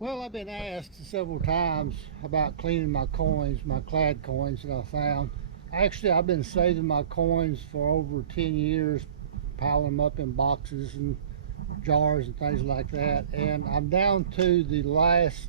Well, I've been asked several times about cleaning my coins, my clad coins that I found. Actually, I've been saving my coins for over 10 years, piling them up in boxes and jars and things like that. And I'm down to the last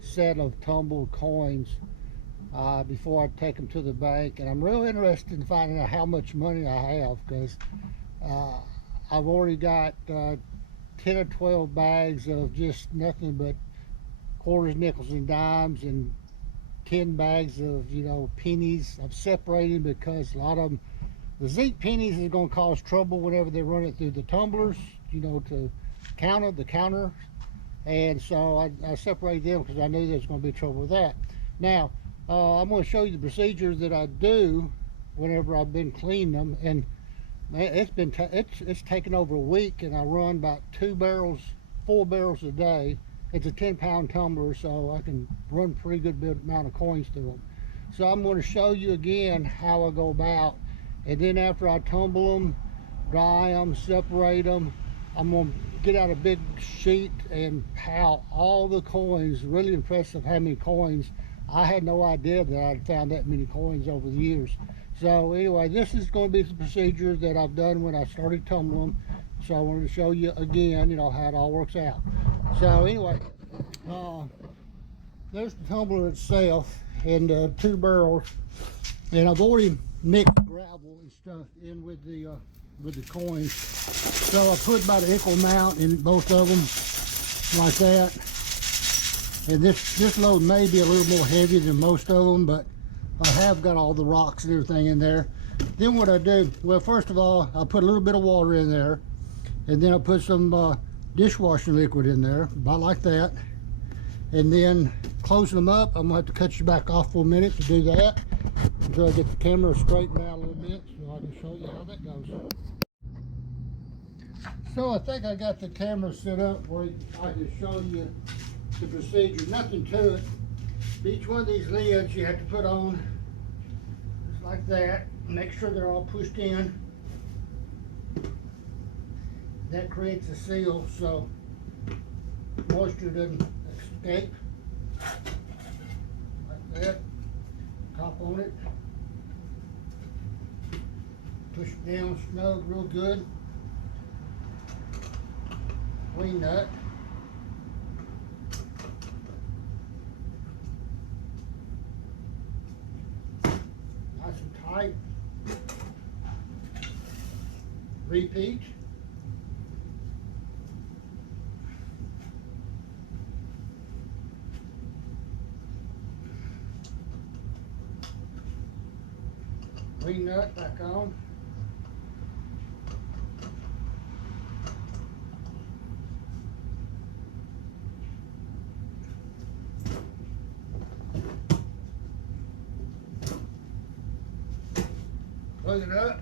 set of tumbled coins before I take them to the bank. And I'm real interested in finding out how much money I have because uh, I've already got 10 or 12 bags of just nothing but quarters, nickels, and dimes, and 10 bags of, pennies. I've separated because a lot of them, the zinc pennies is going to cause trouble whenever they run it through the tumblers, to the counter. And so I separated them because I knew there was going to be trouble with that. Now, I'm going to show you the procedures that I do whenever I've been cleaning them. And man, it's taken over a week, and I run about 4 barrels a day. It's a 10-pound tumbler, so I can run a pretty good amount of coins through them. So I'm going to show you again how I go about, and then after I tumble them, dry them, separate them, I'm going to get out a big sheet and pile all the coins. Really impressive how many coins. I had no idea that I'd found that many coins over the years. So anyway, this is going to be the procedure that I've done when I started tumbling. So I wanted to show you again, how it all works out. So anyway, there's the tumbler itself and 2 barrels, and I've already mixed gravel and stuff in with the coins. So I put about an equal amount in both of them, like that. And this load may be a little more heavy than most of them, but I have got all the rocks and everything in there. Then what I do, well, first of all, I put a little bit of water in there, and then I put some dishwashing liquid in there, about like that. And then closing them up, I'm gonna have to cut you back off for a minute to do that until I get the camera straightened out a little bit so I can show you how that goes. So I think I got the camera set up where I can show you the procedure. Nothing to it. Each one of these lids you have to put on just like that. Make sure they're all pushed in. That creates a seal so moisture doesn't escape. Like that. Top on it. Push it down snug real good. Clean nut. Nice and tight. Repeat. Clean nut back on. Close it up.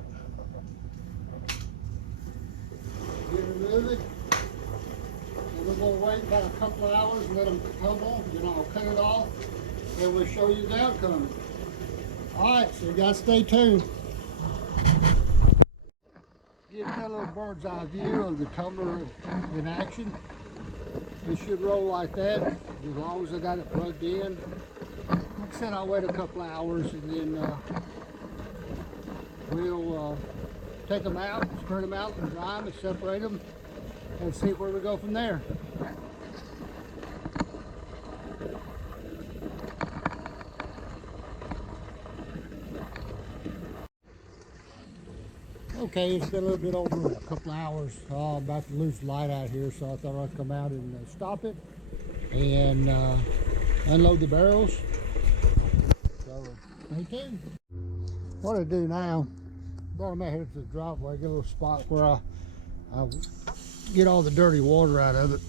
Remove it. And we're going to wait about a couple of hours and let them tumble. Then I'll cut it off and we'll show you the outcome. Alright, so you got to stay tuned. Give you a little bird's eye view of the tumbler in action. It should roll like that as long as I got it plugged in. Like I said, I'll wait a couple of hours and then we'll take them out, spread them out and dry them and separate them and see where we go from there. Okay, it's been a little bit over a couple of hours. I'm about to lose the light out here, so I thought I'd come out and stop it and unload the barrels. So stay tuned. What I do now, brought them out here to the driveway, get a little spot where I get all the dirty water out of it.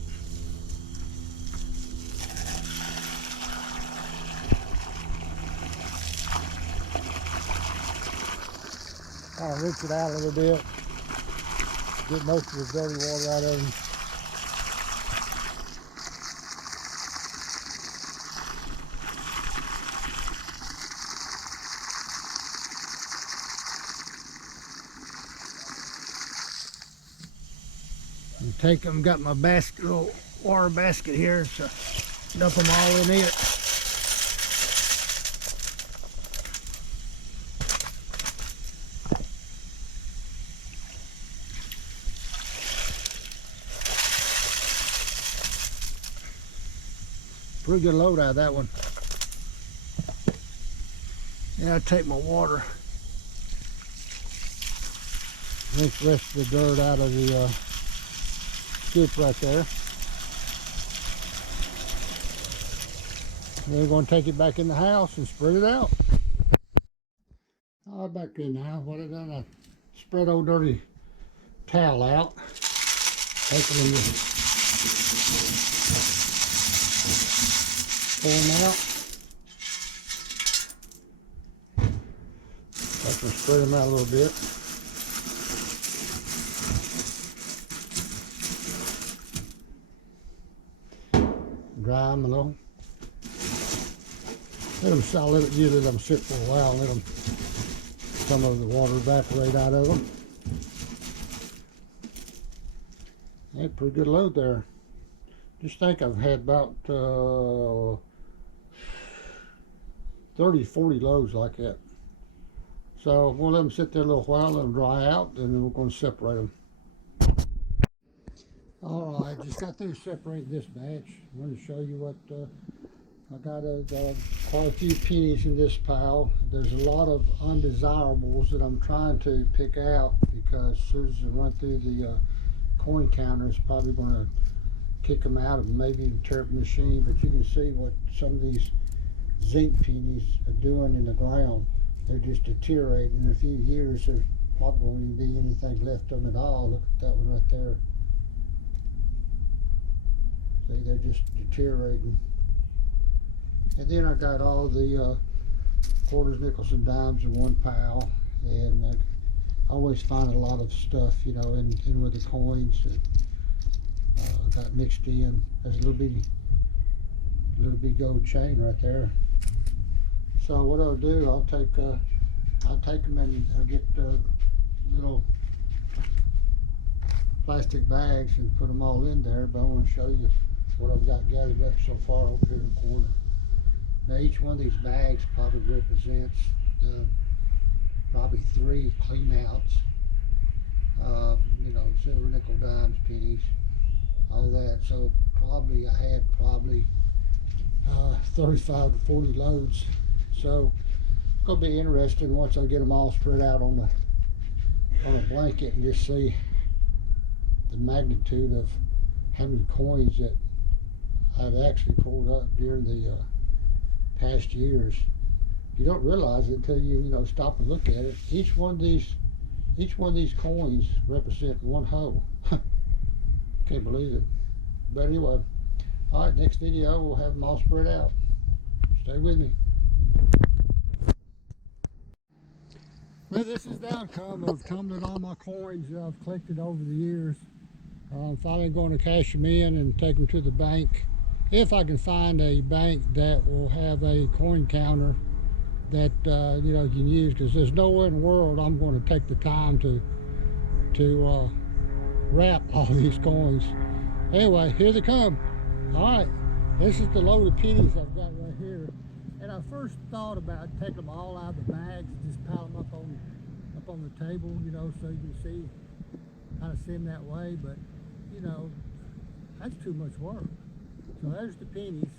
I'll rinse it out a little bit, get most of the dirty water out of them. And take them, got my basket of water basket here, so dump them all in it. Pretty good load out of that one. Yeah, I take my water. Rinse the rest of the dirt out of the skip right there. Then we're going to take it back in the house and spread it out. All back in now. What I done, I spread old dirty towel out. Take them in the pour them out. I can spread them out a little bit. Dry them a little. Let them solid. Usually let them sit for a while. Let them some of the water evaporate out of them. That's a pretty good load there. Just think I've had about 30, 40 loads like that. So we'll let them sit there a little while, let them dry out, and then we're going to separate them. All right, just got through separating this batch. I want to show you what I got. Quite a few pennies in this pile. There's a lot of undesirables that I'm trying to pick out because as soon as I run through the coin counter, it's probably going to kick them out and maybe even tear up the machine. But you can see what some of these zinc pennies are doing in the ground. They're just deteriorating. In a few years, there probably won't even be anything left of them at all. Look at that one right there. See, they're just deteriorating. And then I got all the quarters, nickels, and dimes in one pile. And I always find a lot of stuff, you know, in with the coins that got mixed in. There's a little bitty gold chain right there. So what I'll do, I'll take them and I'll get little plastic bags and put them all in there. But I want to show you what I've got gathered up so far over here in the corner. Now each one of these bags probably represents probably 3 clean outs. You know, silver, nickel, dimes, pennies, all that. So probably I had 35 to 40 loads. So it's going to be interesting once I get them all spread out on a blanket and just see the magnitude of how many coins that I've actually pulled up during the past years. You don't realize it until you stop and look at it. Each one of these coins represent one hole. Can't believe it. But anyway, all right, next video we'll have them all spread out. Stay with me. Well, this is the outcome of tumbling all my coins that I've collected over the years. I'm finally going to cash them in and take them to the bank. If I can find a bank that will have a coin counter that you can use, because there's nowhere in the world I'm going to take the time to wrap all these coins. Anyway, here they come. All right, this is the load of pennies I've got right here. And I first thought about taking them all out of the bags and just pile them up on the table, so you can see, kind of see them that way. But that's too much work. So there's the pennies.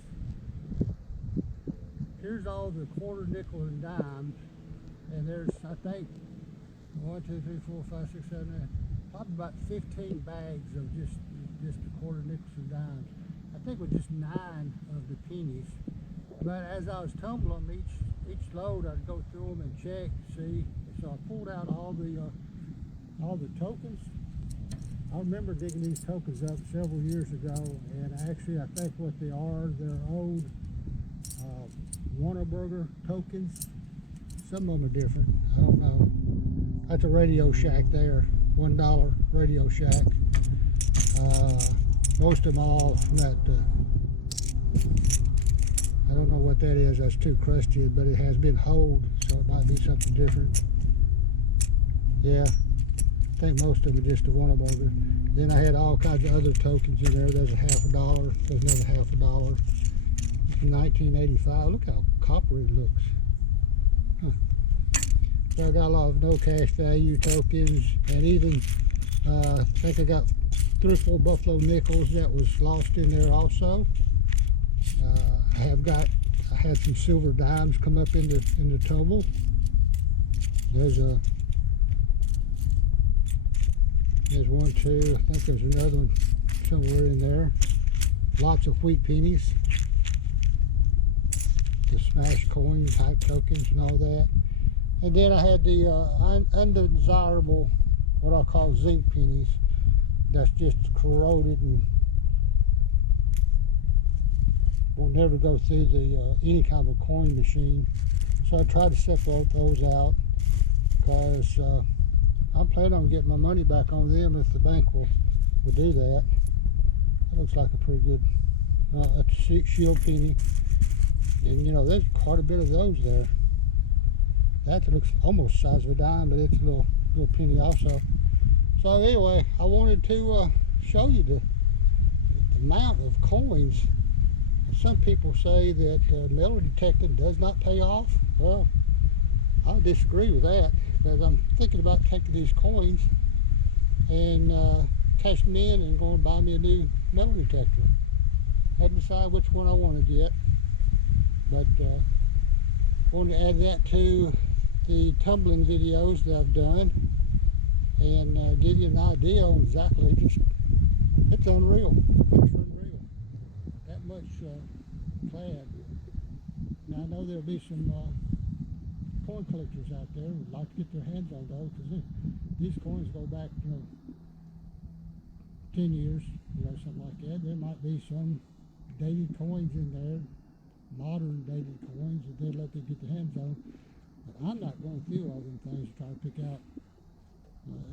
Here's all the quarter, nickel, and dimes. And there's, I think, 1, 2, 3, 4, 5, 6, 7, 8, probably about 15 bags of just the quarter, nickels, and dimes. I think with just 9 of the pennies. But as I was tumbling them, each load, I'd go through them and check, see. So I pulled out all the tokens. I remember digging these tokens up several years ago, and actually I think what they are, they're old Warnerburger tokens. Some of them are different. I don't know. That's a Radio Shack there, $1 Radio Shack. Most of them all from that. I don't know what that is. That's too crusty, but it has been holed, so it might be something different. Yeah, I think most of them are just a Wonderburger. Then I had all kinds of other tokens in there. There's a $50. There's another $50. It's from 1985. Look how coppery it looks. Huh. So I got a lot of no cash value tokens, and even I think I got 3 or 4 Buffalo nickels that was lost in there also. I had some silver dimes come up in the tumble. There's 1, 2. I think there's another one somewhere in there. Lots of wheat pennies, the smash coin type tokens and all that. And then I had the undesirable, what I call zinc pennies. That's just corroded and will never go through the any kind of coin machine. So I tried to separate those out, because I'm planning on getting my money back on them if the bank will do that. That looks like a pretty good a shield penny, and you know, there's quite a bit of those there. That looks almost the size of a dime, but it's a little penny also. So anyway, I wanted to show you the amount of coins. Some people say that metal detecting does not pay off. Well, I disagree with that, because I'm thinking about taking these coins and cashing them in and going to buy me a new metal detector. I hadn't decided which one I wanted yet, but wanted to add that to the tumbling videos that I've done, and give you an idea on exactly, it's unreal. It's unreal. That much clad. Now I know there'll be some coin collectors out there who would like to get their hands on those, because these coins go back, 10 years, something like that. There might be some dated coins in there, modern dated coins that they'd let them get their hands on. But I'm not going through all them things to try to pick out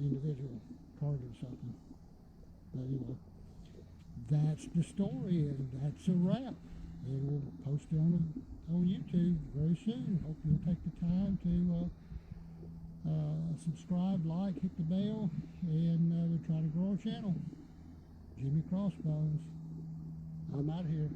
individual card or something. But anyway, that's the story, and that's a wrap. And we'll post it on YouTube very soon. Hope you'll take the time to subscribe, like, hit the bell, and we're trying to grow our channel. Jimmy Crossbones. I'm out here.